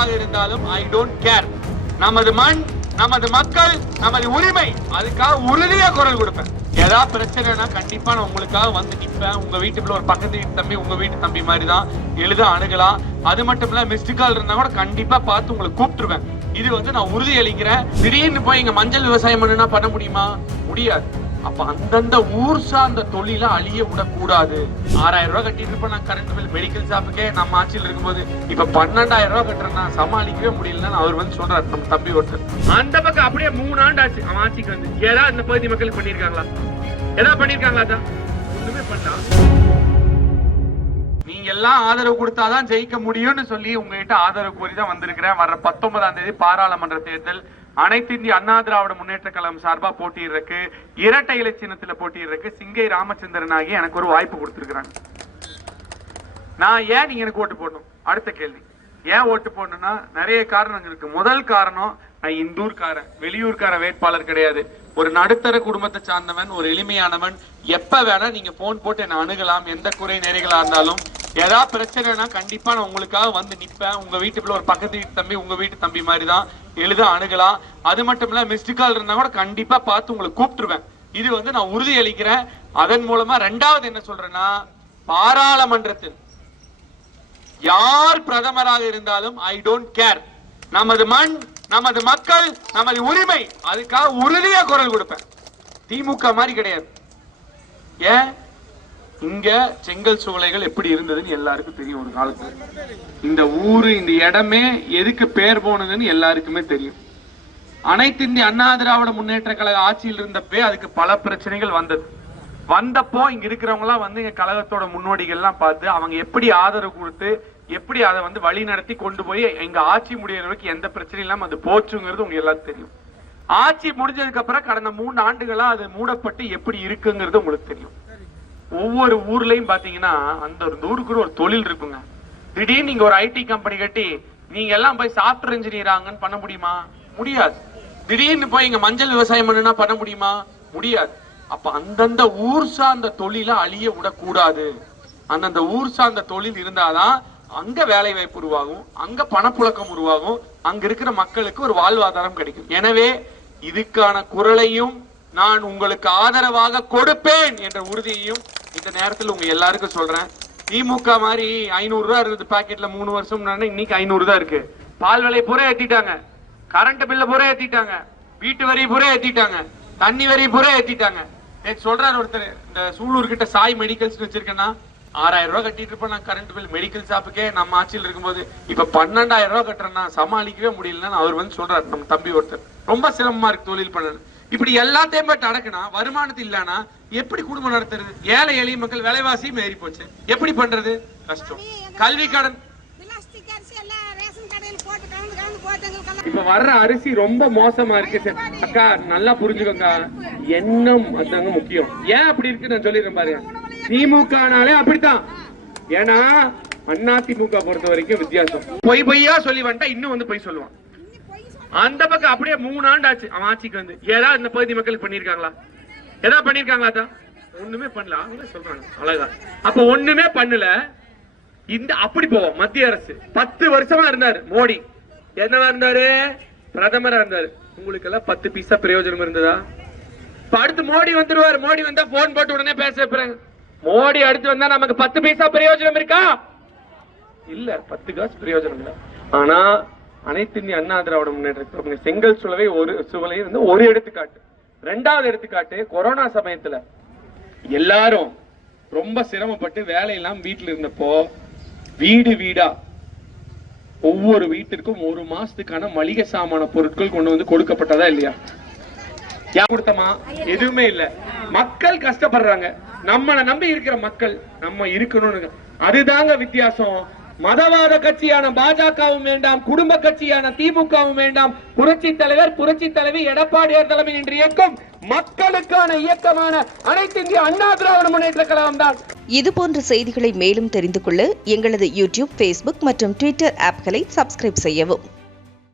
பிரதமராக இருந்தாலும் I don't care. நமது மண், நமது மக்கள், நமது உரிமை, அதுக்காக உறுதியா குரல் கொடுப்பேன். ஏதாவது பிரச்சனைனா கண்டிப்பா நான் உங்களுக்காக வந்து நிற்பேன். உங்க வீட்டுக்குள்ள ஒரு பக்கத்து வீட்டு தம்பி உங்க வீட்டு தம்பி மாதிரி தான் எளிதா அணுகலாம். அது மட்டும் இல்ல மிஸ்டு கால் இருந்தா கூட கண்டிப்பா பார்த்து உங்களை கூப்பிட்டுருவேன். இது வந்து நான் உறுதி அளிக்கிறேன். திடீர்னு போய் இங்க மஞ்சள் விவசாயம் பண்ணுனா பண்ண முடியுமா? முடியாது. அப்ப அந்தந்த ஊர் சார்ந்த தொழில அழிய விடக்கூடாது. 6000 ரூபாய் கட்டிட்டு இருப்பேன் நான் கரண்ட் பில் மெடிக்கல் ஷாப்புக்கே நம்ம ஆட்சியில் இருக்கும்போது. இப்ப 12000 ரூபாய் கட்டுறேன்னா சமாளிக்கவே முடியலன்னு அவர் வந்து சொல்றாரு நம்ம தம்பி ஒருத்தர். அந்த பக்கம் அப்படியே 3 ஆண்டு ஆச்சு அவன் ஆட்சிக்கு வந்து. ஏதாவது இந்த பகுதி மக்களுக்கு பண்ணிருக்காங்களா? ஏதாவது பண்ணிருக்காங்களா? தான் ஒண்ணுமே பண்ணலாம். நீங்க எல்லாம் ஆதரவு கொடுத்தாதான் ஜெயிக்க முடியும்னு சொல்லி உங்ககிட்ட ஆதரவு கோரி தான் வந்திருக்கிறேன். வர்ற 19ஆம் தேதி பாராளுமன்ற தேர்தல் அனைத்து இந்திய அண்ணா திராவிட முன்னேற்ற கழகம் சார்பா போட்டியிருக்கு. இரட்டை இலை சின்னத்துல போட்டியிருக்கு. சிங்கை ராமச்சந்திரன் ஆகி எனக்கு ஒரு வாய்ப்பு கொடுத்திருக்கிறாங்க. நான் ஏன் நீங்க எனக்கு ஓட்டு போடணும்? அடுத்த கேள்வி. ஏன் ஓட்டு போடணும்னா நிறைய காரணங்கள் இருக்கு. முதல் காரணம், நான் இந்தூர்காரன், வெளியூர்கார வேட்பாளர் கிடையாது. ஒரு நடுத்தர குடும்பத்தை சார்ந்தவன், ஒரு எளிமையானவன். எப்ப வேணா நீங்க போன் போட்டு என்ன அணுகலாம். எந்த குறை நிறைகளா இருந்தாலும் ஏதாவது பிரச்சனைனா கண்டிப்பா நான் உங்களுக்காக வந்து நிற்பேன். உங்க வீட்டுக்குள்ள ஒரு பக்கத்து வீட்டு தம்பி உங்க வீட்டு தம்பி மாதிரி தான் எளிதா அணுகலாம். அது மட்டும் இல்ல மிஸ்டு கால் இருந்தா கூட கண்டிப்பா பார்த்து உங்களை கூப்பிட்டுருவேன். இது வந்து நான் உறுதி அளிக்கிறேன். அதன் மூலமா ரெண்டாவது என்ன சொல்றேன்னா, பாராளுமன்றத்தில் யார் பிரதமராக இருந்தாலும் ஐ டோன்ட் கேர். நமது மண், நமது மக்கள், நமது உரிமை, அதுக்காக உறுதியா குரல் கொடுப்பேன். திமுக மாதிரி கிடையாது. ஏன் இங்க செங்கல் சூளைகள் எப்படி இருந்ததுன்னு எல்லாருக்கும் தெரியும். ஒரு காலத்துல இந்த ஊரு, இந்த இடமே எதுக்கு பேர் போனதுன்னு எல்லாருக்குமே தெரியும். அனைத்து இந்திய அண்ணா திராவிட முன்னேற்ற கழக ஆட்சியில் இருந்தப்பே அதுக்கு பல பிரச்சனைகள் வந்தது. வந்தப்போ இங்க இருக்கிறவங்க எல்லாம் வந்து எங்க கழகத்தோட முன்னோடிகள் எல்லாம் பார்த்து அவங்க எப்படி ஆதரவு கொடுத்து எப்படி அதை வந்து வழி நடத்தி கொண்டு போய் எங்க ஆட்சி முடிகிற வரைக்கும் எந்த பிரச்சனையும் இல்லாம அது போச்சுங்கிறது உங்க எல்லாருக்கும் தெரியும். ஆட்சி முடிஞ்சதுக்கு அப்புறம் கடந்த 3 ஆண்டுகளா அது மூடப்பட்டு எப்படி இருக்குங்கிறது உங்களுக்கு தெரியும். ஒவ்வொரு ஊர்லயும் பாத்தீங்கன்னா அந்த ஒரு ஊருக்கு ஒரு தொழில் இருக்குங்க. திடீர்னு நீங்க ஒரு ஐடி கம்பெனி கட்டி நீங்க எல்லாம் போய் சாப்ட்வேர் இன்ஜினியர் ஆங்கன்னு பண்ண முடியுமா? முடியாது. திடீர்னு போய் இங்க மஞ்சள் விவசாயம் பண்ணுனா பண்ண முடியுமா? முடியாது. அப்ப அந்தந்த ஊர் சார்ந்த தொழில அழிய விடக்கூடாது. அந்தந்த ஊர் சார்ந்த தொழில் இருந்தாதான் அங்க வேலை வாய்ப்பு உருவாகும், அங்க பணப்புழக்கம் உருவாகும், அங்க இருக்கிற மக்களுக்கு ஒரு வாழ்வாதாரம் கிடைக்கும். எனவே இதுக்கான குரலையும் நான் உங்களுக்கு ஆதரவாக கொடுப்பேன் என்ற உறுதியையும் இந்த நேரத்தில் உங்க எல்லாருக்கும் சொல்றேன். திமுக மாதிரி 500 ரூபாய் இருந்தது பாக்கெட்ல 3 வருஷம் இன்னைக்கு 500 தான் இருக்கு. பால் விலை பூரா ஏத்திட்டாங்க, கரண்ட் பில்ல பூரா ஏத்திட்டாங்க, வீட்டு வரி பூரா ஏத்திட்டாங்க, தண்ணி வரி பூரா ஏத்திட்டாங்க. சொல்றாரு ஒருத்தர், இந்த சூலூர் கிட்ட சாய் மெடிக்கல்ஸ் வச்சிருக்கேன்னா 6000 ரூபாய் கட்டிட்டு இருப்பேன் நான் கரண்ட் பில் மெடிக்கல் ஷாப்புக்கே நம்ம ஆட்சியில் இருக்கும்போது. இப்ப 12000 ரூபாய் கட்டுறேன்னா சமாளிக்கவே முடியலன்னு அவர் வந்து சொல்றாரு நம்ம தம்பி ஒருத்தர். ரொம்ப சிரமமா இருக்கு தொழில் பண்ண. இப்படி எல்லாத்தையும் போய் அடக்குனா வருமானத்து இல்லனா எப்படி குடும்பம் நடத்துறது? ஏழை எளிய மக்கள் விலைவாசியும் ஏறி போச்சு. எப்படி பண்றது? கஷ்டம். கல்வி கடன், இப்ப வர்ற அரிசி ரொம்ப மோசமா இருக்கு. அக்கா நல்லா புரிஞ்சுக்கோங்க, எண்ணம் அதுதாங்க முக்கியம். ஏன் அப்படி இருக்கு நான் சொல்லிடுறேன் பாருங்க. திமுகனாலே அப்படித்தான். ஏன்னா அண்ணா திமுக பொறுத்த வரைக்கும் வித்தியாசம். பொய் பொய்யா சொல்லி வந்துட்டா இன்னும் வந்து பொய் சொல்லுவான். அந்த பக்கம் அப்படியே 3 ஆண்டு ஆச்சு அவன் ஆட்சிக்கு வந்து. ஏதாவது இந்த பகுதி மக்களுக்கு பண்ணிருக்காங்களா? ஏதாவது பண்ணிருக்காங்களா? தான் ஒண்ணுமே பண்ணல. அவங்க சொல்றாங்க அழகா. அப்ப ஒண்ணுமே பண்ணல. இந்த அப்படி போவோம். மத்திய அரசு 10 வருஷமா இருந்தாரு மோடி. என்னவா இருந்தாரு? பிரதமரா இருந்தாரு. உங்களுக்கு எல்லாம் 10 பைசா பிரயோஜனம் இருந்ததா? அடுத்து மோடி வந்துருவாரு. மோடி வந்தா போன் போட்டு உடனே பேச வைப்பாங்க. மோடி அடுத்து வந்தா நமக்கு 10 பைசா பிரயோஜனம் இருக்கா? இல்ல, 10 காசு பிரயோஜனம் இல்ல. ஆனா அனைத்து இந்திய அண்ணா திராவிட முன்னேற்ற செங்கல் சுளவை ஒரு எடுத்துக்காட்டு. 2வது எடுத்துக்காட்டு, கொரோனா சமயத்துல எல்லாரும் ரொம்ப சிரமப்பட்டு வேலையெல்லாம் வீட்டுல இருந்தப்போ வீடு வீடா ஒவ்வொரு வீட்டிற்கும் 1 மாசத்துக்கான மளிகை சாமான பொருட்கள் கொண்டு வந்து கொடுக்கப்பட்டதா இல்லையா? கொடுத்தமா? எதுவுமே இல்ல. மக்கள் கஷ்டப்படுறாங்க. நம்மளை நம்பி இருக்கிற மக்கள் நம்ம இருக்கணும்னு. அதுதாங்க வித்தியாசம். மதவாத கட்சியான பாஜகவும் வேண்டாம், குடும்ப கட்சியான திமுகவும் வேண்டாம். புரட்சி தலைவர் புரட்சி தலைவி எடப்பாடியார் தலைமை என்று இயக்கம் மக்களுக்கான இயக்கமான அனைத்து இந்திய அண்ணா திராவிட முன்னேற்ற கழகம் தான். இதுபோன்ற செய்திகளை மேலும் தெரிந்து கொள்ள எங்களது யூடியூப், Facebook மற்றும் Twitter ஆப்களை சப்ஸ்கிரைப் செய்யவும்.